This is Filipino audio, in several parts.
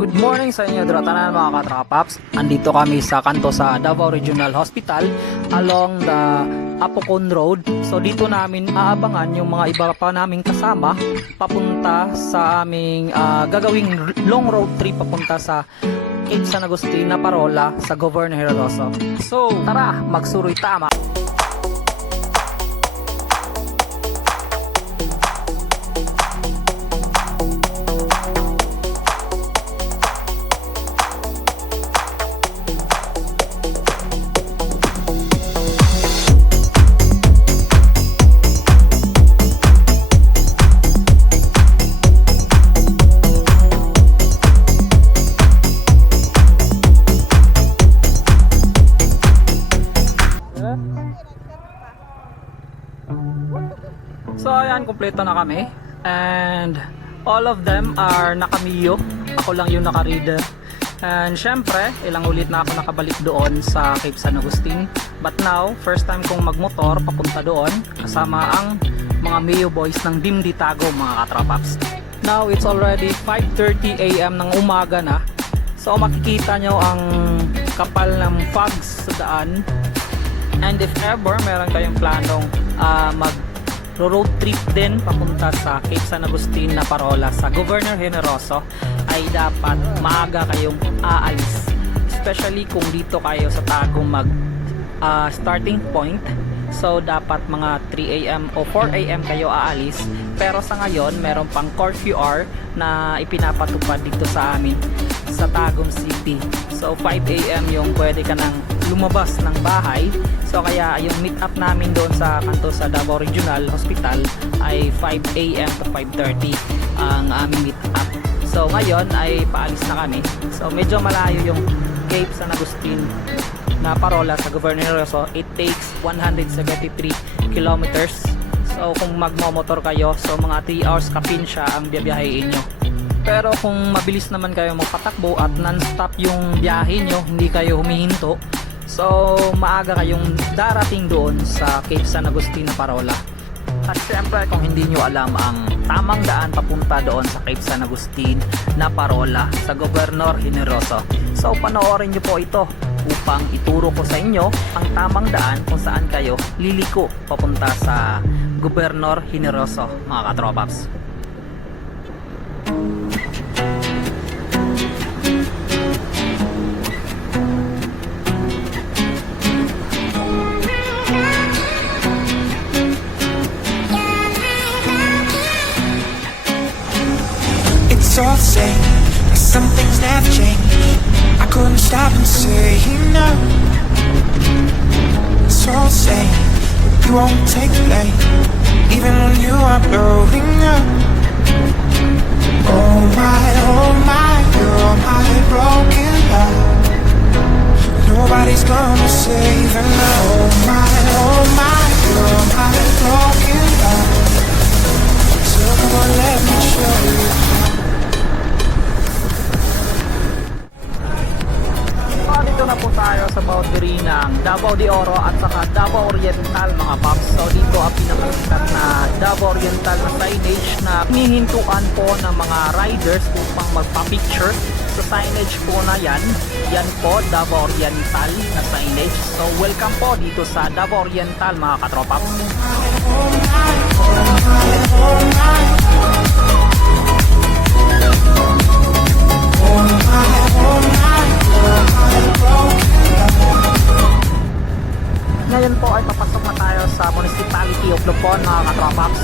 Good morning sa inyo, Drotanan mga katrakapaps. Andito kami sa kanto sa Davao Regional Hospital along the Apocon Road. So dito namin aabangan yung mga iba pa naming kasama papunta sa aming gagawing long road trip papunta sa Cape San Agustin na Parola sa Governor Generoso. So tara, magsuroy tama! So ayan, kumpleto na kami and all of them are nakamiyo. Ako lang yung naka-reader. And syempre, ilang ulit na ako nakabalik doon sa Cape San Agustin. But now, first time kong magmotor papunta doon kasama ang mga Mio boys ng Dimdi Tago, mga katrapaps. Now it's already 5:30 AM ng umaga na. So makikita nyo ang kapal ng fogs sa daan. And if ever meron kayong planong mag road trip din papunta sa Cape San Agustin na Parola sa Governor Generoso, ay dapat maaga kayong aalis, especially kung dito kayo sa Tagum mag starting point. So dapat mga 3 AM o 4 AM kayo aalis, pero sa ngayon meron pang curfew hour na ipinapatupad dito sa amin sa Tagum City. So 5 AM yung pwede ka nang lumabas ng bahay. So kaya yung meet up namin doon sa kanto sa Davao Regional Hospital ay 5 AM to 5:30 ang aming meet up. So ngayon ay paalis na kami. So medyo malayo yung Cape San Agustin na Parola sa Governor Generoso. It takes 173 kilometers. So kung magmomotor kayo, so mga 3 hours kapin siya ang biyahein nyo. Pero kung mabilis naman kayo magpatakbo at non-stop yung biyahe nyo, hindi kayo humihinto, so maaga kayong darating doon sa Cape San Agustin na Parola. At syempre, kung hindi nyo alam ang tamang daan papunta doon sa Cape San Agustin na Parola sa Governor Generoso, so panoorin nyo po ito upang ituro ko sa inyo ang tamang daan kung saan kayo liliko papunta sa Governor Generoso, mga katropaps. It's all the same, like some things never change. I couldn't stop and say no. It's all the same, you won't take the blame, even when you are blowing up. Oh my, you're my broken love. Nobody's gonna save her now. Oh my, you're my broken love. So come on, let me show you. Dito na po tayo sa boundary ng Davao de Oro at saka Davao Oriental, mga paps. So dito ang pinakasikat na Davao Oriental na signage na hinihintuan po ng mga riders upang magpa-picture. So signage po na yan po Davao Oriental na signage. So welcome po dito sa Davao Oriental, mga katropaps. Ngayon po ay papasok na tayo sa Municipality of Lupon, mga katropaps.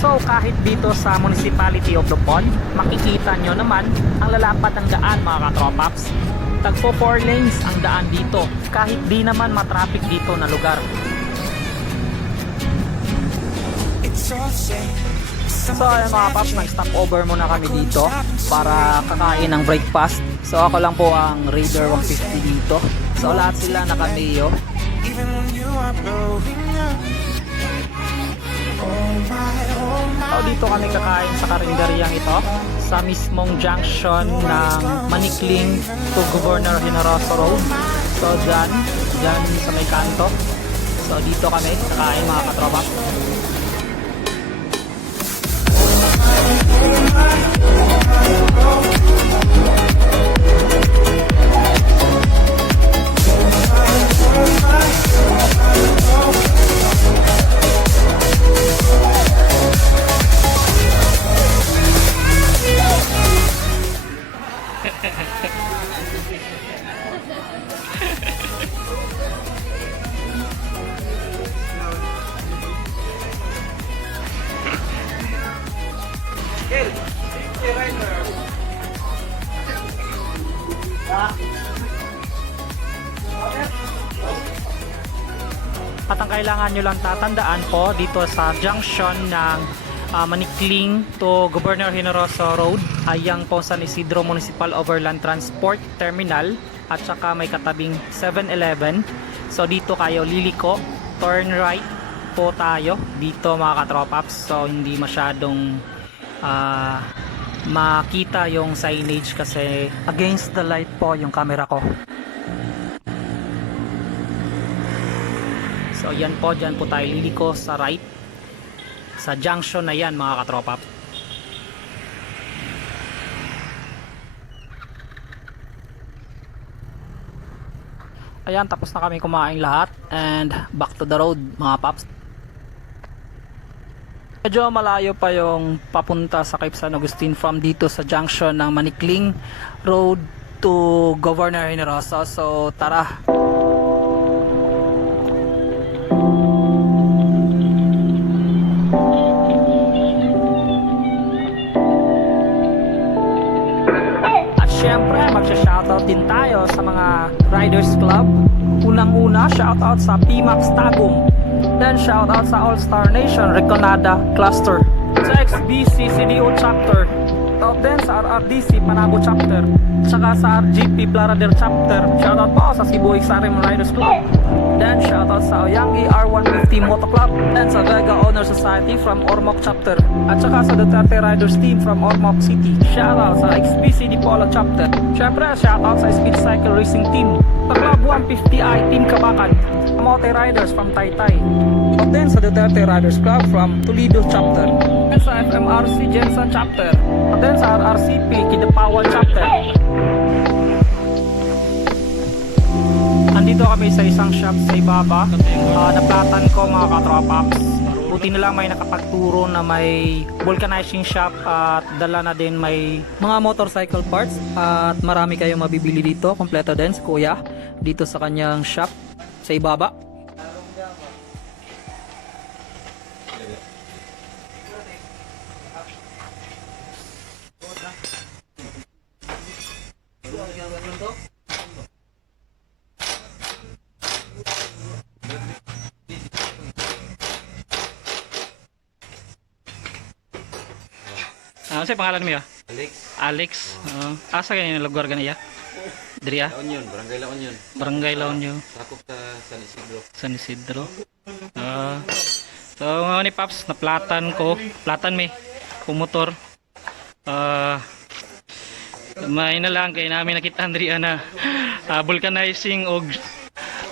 So kahit dito sa Municipality of Lupon, makikita nyo naman ang lalapad ng daan, mga katropaps. Tagpo 4 lanes ang daan dito, kahit di naman matraffic dito na lugar. So ayun mga paps, nag-stop over muna kami dito para kakain ng breakfast. So ako lang po ang Raider 150 dito. So lahat sila naka-Mio. So dito kami kakain sa karinderyang ito sa mismong junction ng Manikling to Governor Generoso Road. So dyan sa may kanto. So dito kami kakain, mga katropa. At ang kailangan nyo lang tatandaan po dito sa junction ng Manikling to Governor Generoso Road ay ang po San Isidro Municipal Overland Transport Terminal at saka may katabing 7-Eleven. So dito kayo liliko, turn right po tayo dito mga katropaps. So hindi masyadong makita yung signage kasi against the light po yung camera ko. So yan po, dyan po tayo liliko sa right sa junction na yan mga katropa. Ayan, tapos na kami kumain lahat and back to the road mga paps. Medyo malayo pa yung papunta sa Cape San Agustin from dito sa junction ng Manikling Road to Governor Generoso. So tara. Siyempre, magsha-shoutout din tayo sa mga Riders Club. Unang-una, shoutout sa PMAX Tagum. Then, shoutout sa All-Star Nation Reconada Cluster. Sa XBC CDO Chapter. Shoutout din sa RRDC Panabo Chapter. Tsaka sa RGP Plarader Chapter. Shoutout po sa Cebu XRM Riders Club. Then, shoutout sa Oyangi R150 Moto Club. Then, sa Vega Honor Society from Ormoc Chapter. At saka sa Duterte Riders Team from Ormoc City. Shoutout sa XBC Dipolo Chapter. Siyempre, shoutout sa Speed Cycle Racing Team. Sa Club 150i Team Kabakan. Kamote Riders from Taytay. At then sa Duterte Riders Club from Toledo Chapter. And sa FMRC Jensen Chapter. At then sa RRCP Kidapawan Chapter. Andito kami sa isang shop sa ibaba. Naplatan ko mga katropaps. Buti na lang may nakapagturo na may vulcanizing shop at dala na din may mga motorcycle parts at marami kayong mabibili dito. Kompleto din si Kuya dito sa kanyang shop sa ibaba. Ano sa pangalan mo ya? Alex. Alex. Asa kayo yung lugar ganaya? Diri ah? La Union, Barangay La Union. Barangay La Union. Sakop sa San Isidro. San Isidro. So mga ni Paps, naplatan ko. Platan mi. Kumotor. May na lang kay namin nakita Andrea na vulcanizing og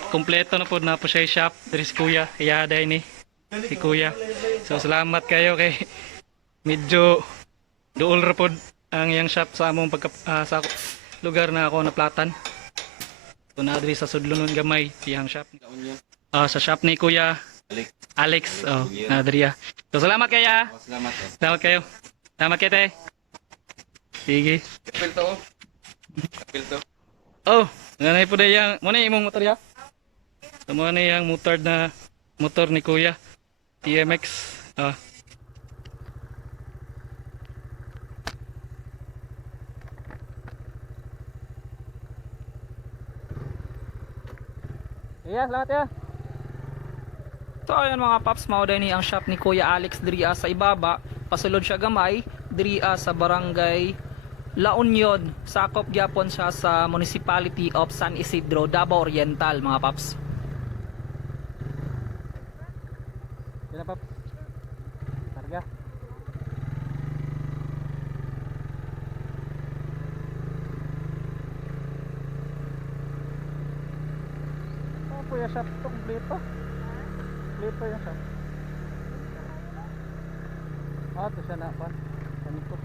kompleto na po siya shop. Diri si Kuya. Iyada ni si Kuya. So salamat kayo kay medyo dool ra pod ang yang shop sa among sa lugar na ako naplatan. So na diri sa Sudlunon gamay iyang shop. Sa shop ni Kuya Alex. Na diri. So salamat kaya. Salamat. Salamat kayo. Salamat kayo te. Sige. Kapil to. Kapil to. Oh, nanay po dayang mo na imong motor ya. So mo na yang motor ni Kuya TMX. Yeah, salamat ya. So ayan mga paps, mauday ni ang shop ni Kuya Alex diri sa ibaba. Pasulod siya gamay diri sa Barangay La Union. Sakop gyapon siya sa Municipality of San Isidro, Davao Oriental mga paps. Kaya paps. Targa. Kuya shop to kompleto. Kompleto yung shop. Ito siya na pa. Panito.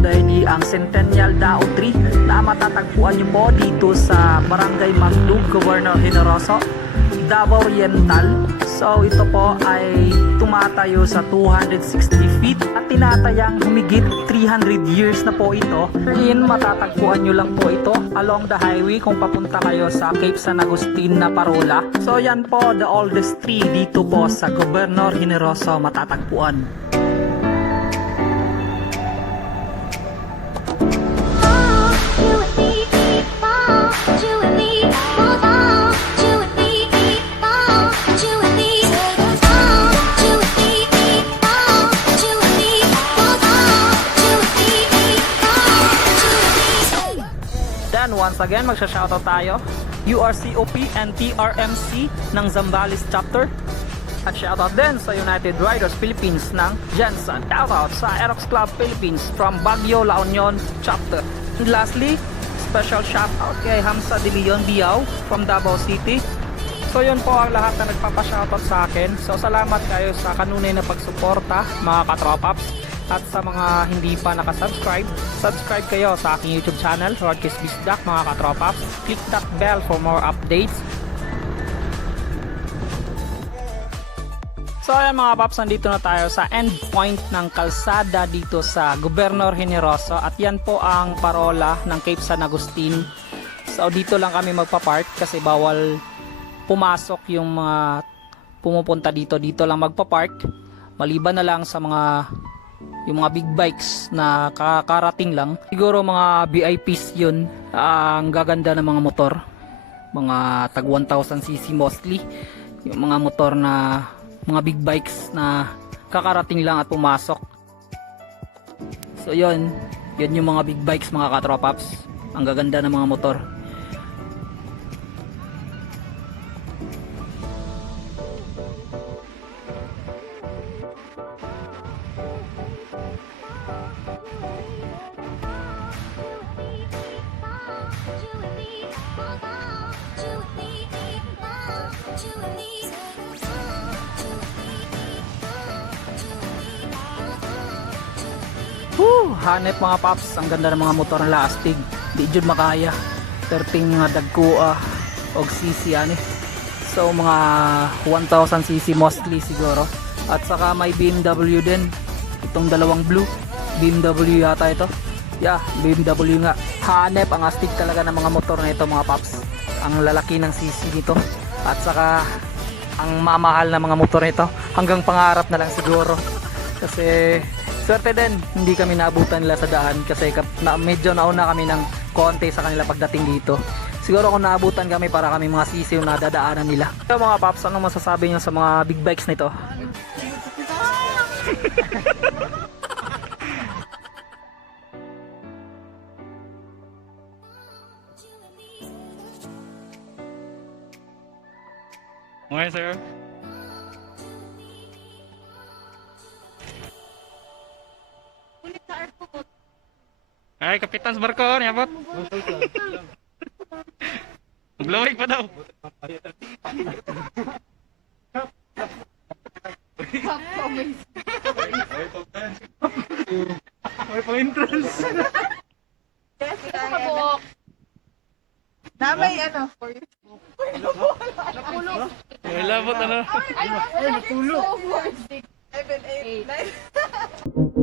dahil ang Centennial Dao Tree na matatagpuan nyo po dito sa Barangay Magdug, Governor Generoso, Davao Oriental. So ito po ay tumatayo sa 260 feet at tinatayang humigit 300 years na po ito. Matatagpuan nyo lang po ito along the highway kung papunta kayo sa Cape San Agustin na Parola. So yan po, the oldest tree dito po sa Governor Generoso matatagpuan. Then once again, magsha-shoutout tayo. URCOP and TRMC ng Zambales chapter. At shoutout din sa United Riders Philippines ng Jensen. Shoutout sa Aerox Club Philippines from Baguio, La Union chapter. And lastly, special shoutout kay Hamza De Leon Biao from Davao City. So yun po ang lahat na nagpapa-shoutout sa akin. So salamat kayo sa kanunay na pagsuporta mga katropaps. At sa mga hindi pa nakasubscribe, subscribe kayo sa aking YouTube channel, Rodkis Bisdak mga katropaps. Click that bell for more updates. So ayan mga paps, nandito na tayo sa end point ng kalsada dito sa Governor Generoso. At yan po ang parola ng Cape San Agustin. So dito lang kami magpa-park kasi bawal pumasok yung mga pumupunta dito. Dito lang magpa-park. Maliban na lang sa yung mga big bikes na kakarating lang. Siguro mga VIPs yun. Ang gaganda ng mga motor. Mga tag 1000cc mostly. Yung mga motor na mga big bikes na kakarating lang at pumasok. So yun yung mga big bikes mga katropaps. Ang gaganda ng mga motor. Hanep mga paps, ang ganda ng mga motor na lastig. Di jud makaya. 13 nga dagkua og cc ani. So mga 1000cc mostly siguro. At saka may BMW din. Itong dalawang blue, BMW yata ito. Yeah, BMW nga. Hanep ang astig talaga ng mga motor na ito mga paps. Ang lalaki ng cc nito. At saka ang mamahal na mga motor nito. Hanggang pangarap na lang siguro. Kasi swerte din, hindi kami naabutan nila sa daan kasi medyo nauna kami ng konti sa kanila pagdating dito. Siguro kung naabutan kami para kami mga sisiw na dadaanan nila. So mga paps, ano masasabi niyo sa mga big bikes nito? Okay, sir. Ay, kapitan sa barko, niyabot. Maglawig pa daw. May pa-entrance. Namay ano? May labot ano? Ay, natulog. 7, 8, 9.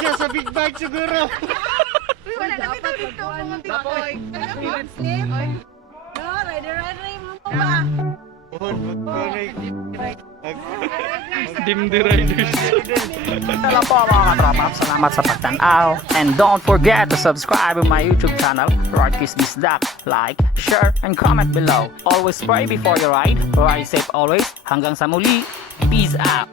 siya sa big bike siguro. Uy, wala na kita dito mga tikboy. Slip. No, rider mo pa ba? Dim the Riders. Hello po mga katropa, salamat sa pagtanaw. And don't forget to subscribe to my YouTube channel, Rodkiss This Duck. Like, share, and comment below. Always pray before you ride. Ride safe always. Hanggang sa muli. Peace out.